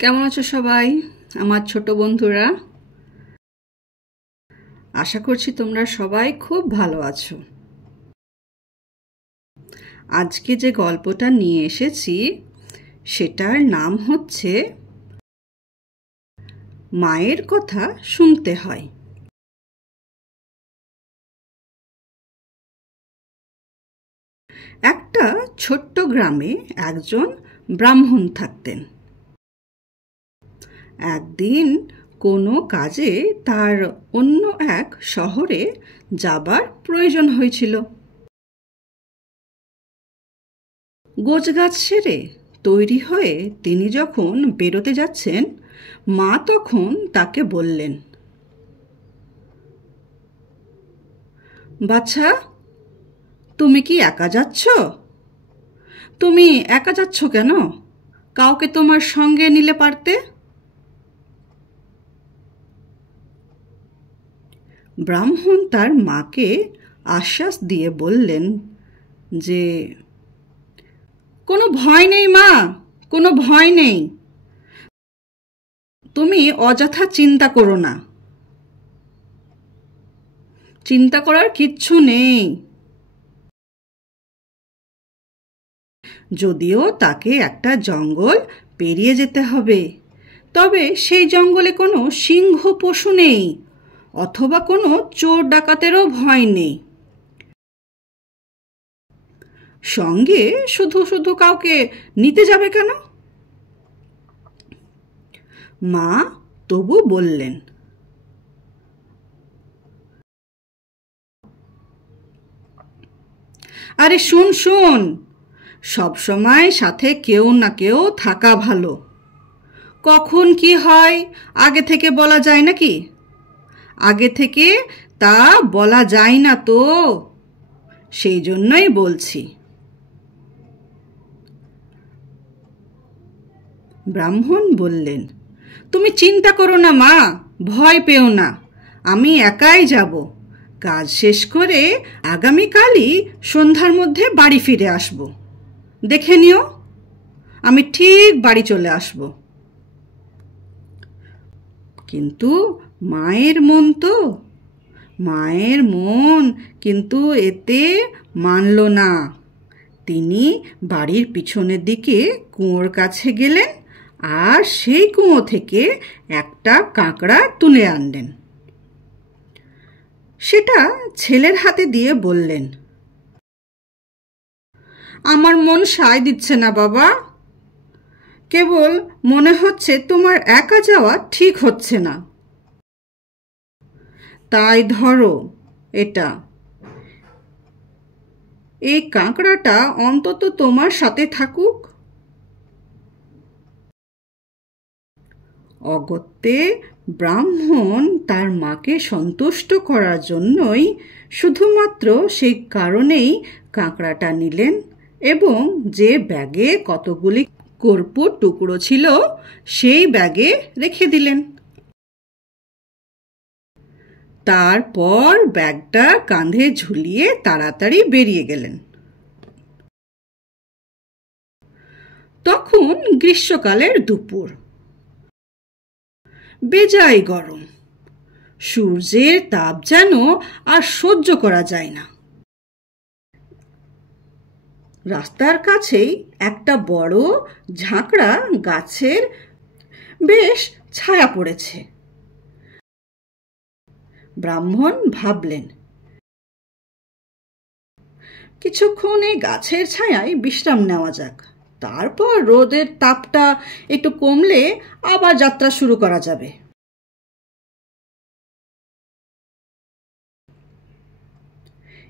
কেমন আছো সবাই আমার ছোট বন্ধুরা? আশা করছি তোমরা সবাই খুব ভালো আছো। আজকে যে গল্পটা নিয়ে এসেছি সেটার নাম হচ্ছে মায়ের কথা শুনতে হয়। একটা ছোট্ট গ্রামে একজন ব্রাহ্মণ থাকতেন। একদিন কোনো কাজে তার অন্য এক শহরে যাবার প্রয়োজন হয়েছিল। গোছগাছ সেরে তৈরি হয়ে তিনি যখন বেরোতে যাচ্ছেন, মা তখন তাকে বললেন, বাছা, তুমি কি একা যাচ্ছ? তুমি একা যাচ্ছ কেন? কাউকে তোমার সঙ্গে নিলে পারতে। ব্রাহ্মণ তার মাকে আশ্বাস দিয়ে বললেন যে কোনো ভয় নেই মা, কোনো ভয় নেই, তুমি অযথা চিন্তা করো না, চিন্তা করার কিচ্ছু নেই। যদিও তাকে একটা জঙ্গল পেরিয়ে যেতে হবে, তবে সেই জঙ্গলে কোনো সিংহ পশু নেই অথবা কোনো চোর ডাকাতেরও ভয় নেই। সঙ্গে শুধু শুধু কাউকে নিতে যাবে কেন? মা তবু বললেন, আরে শুন শুন, সবসময় সাথে কেউ না কেউ থাকা ভালো। কখন কি হয় আগে থেকে বলা যায় নাকি? আগে থেকে তা বলা যায় না তো, সেই জন্যই বলছি। ব্রাহ্মণ বললেন, তুমি চিন্তা করো না মা, ভয় পেও না, আমি একাই যাব। কাজ শেষ করে আগামীকালই সন্ধ্যার মধ্যে বাড়ি ফিরে আসব। দেখে নিও, আমি ঠিক বাড়ি চলে আসব। কিন্তু মায়ের মন তো, মায়ের মন কিন্তু এতে মানল না। তিনি বাড়ির পিছনের দিকে কুয়োর কাছে গেলেন আর সেই কুয়ো থেকে একটা কাঁকড়া তুলে আনলেন। সেটা ছেলের হাতে দিয়ে বললেন, আমার মন সায় দিচ্ছে না বাবা, কেবল মনে হচ্ছে তোমার একা যাওয়া ঠিক হচ্ছে না। তাই ধরো এটা, এই কাঁকড়াটা অন্তত তোমার সাথে থাকুক। অগত্যে ব্রাহ্মণ তার মাকে সন্তুষ্ট করার জন্যই শুধুমাত্র সেই কারণেই কাঁকড়াটা নিলেন এবং যে ব্যাগে কতগুলি কর্পূর টুকরো ছিল সেই ব্যাগে রেখে দিলেন। তারপর ব্যাগটা কাঁধে ঝুলিয়ে তাড়াতাড়ি বেরিয়ে গেলেন। তখন গ্রীষ্মকালের দুপুর, বেজায় গরম, সূর্যের তাপ যেন আর সহ্য করা যায় না। রাস্তার কাছেই একটা বড় ঝাঁকড়া গাছের বেশ ছায়া পড়েছে। ব্রাহ্মণ ভাবলেন, কিছুক্ষণ এই গাছের ছায়ায় বিশ্রাম নেওয়া যাক, তারপর রোদের তাপটা একটু কমলে আবার যাত্রা শুরু করা যাবে।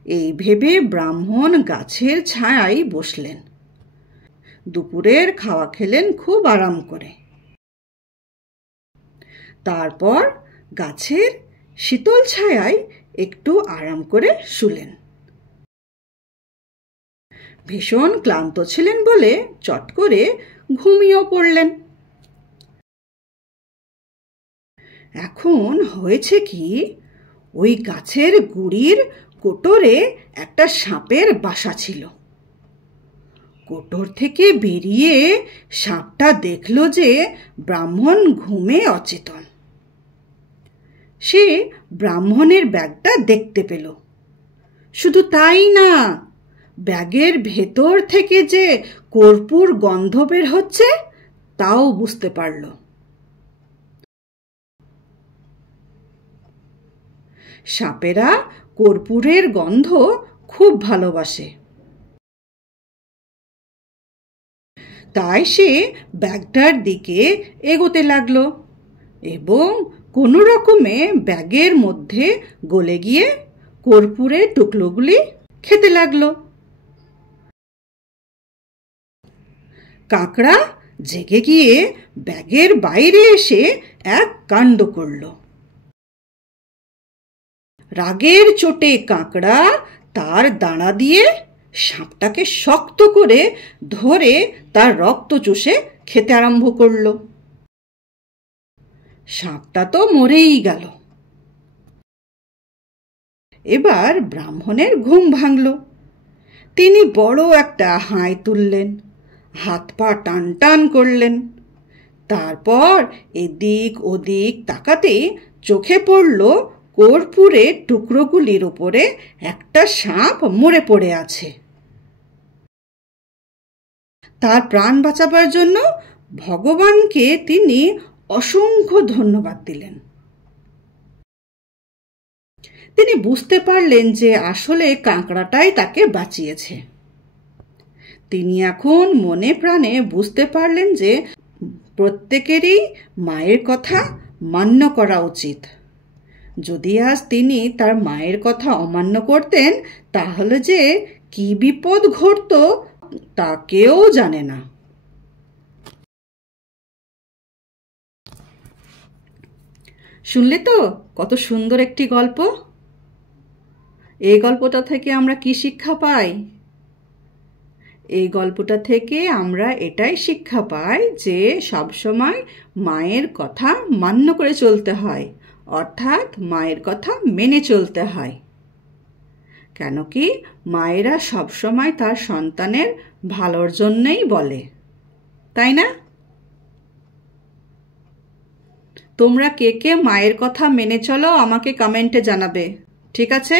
এই ভেবে ব্রাহ্মণ গাছের ছায়ায় বসলেন। দুপুরের খাওয়া খেলেন খুব আরাম করে। তারপর গাছের শীতল ছায়ায় একটু আরাম করে শুলেন। ভীষণ ক্লান্ত ছিলেন বলে চট করে ঘুমিয়েও পড়লেন। এখন হয়েছে কি, ওই গাছের গুড়ির কোটরে একটা সাপের বাসা ছিল। কোটর থেকে বেরিয়ে সাপটা দেখল যে ব্রাহ্মণ ঘুমে অচেতন। সে ব্রাহ্মণের ব্যাগটা দেখতে পেল। শুধু তাই না, ব্যাগের ভেতর থেকে যে কর্পূর গন্ধ বের হচ্ছে তাও বুঝতে পারল। সাপেরা কর্পূরের গন্ধ খুব ভালোবাসে, তাই সে ব্যাগটার দিকে এগোতে লাগলো এবং কোনো রকমে ব্যাগের মধ্যে গলে গিয়ে কর্পূরের টুকরোগুলি খেতে লাগলো। কাকড়া জেগে গিয়ে ব্যাগের বাইরে এসে এক কাণ্ড করল। রাগের চোটে কাকড়া তার দাঁড়া দিয়ে সাপটাকে শক্ত করে ধরে তার রক্ত চুষে খেতে আরম্ভ করল। সাপটা তো মরেই গেল। এবার ব্রাহ্মণের ঘুম ভাঙল। তিনি বড় একটা হাই তুললেন, হাত পা টান টান করলেন। তারপর এদিক ওদিক তাকাতেই চোখে পড়ল কর্পূরের টুকরোগুলির উপরে একটা সাপ মরে পড়ে আছে। তার প্রাণ বাঁচাবার জন্য ভগবানকে তিনি অসংখ্য ধন্যবাদ দিলেন। তিনি বুঝতে পারলেন যে আসলে কাঁকড়াটাই তাকে বাঁচিয়েছে। তিনি এখন মনে প্রাণে বুঝতে পারলেন যে প্রত্যেকেরই মায়ের কথা মান্য করা উচিত। যদি আজ তিনি তার মায়ের কথা অমান্য করতেন তাহলে যে কি বিপদ ঘটত তা কেউ জানে না। শুনলে তো কত সুন্দর একটি গল্প। এই গল্পটা থেকে আমরা কি শিক্ষা পাই? এই গল্পটা থেকে আমরা এটাই শিক্ষা পাই যে সবসময় মায়ের কথা মান্য করে চলতে হয়, অর্থাৎ মায়ের কথা মেনে চলতে হয়। কেন কি মায়েরা সবসময় তার সন্তানের ভালোর জন্যই বলে, তাই না? তোমরা কে কে মায়ের কথা মেনে চলো আমাকে কমেন্টে জানাবে, ঠিক আছে?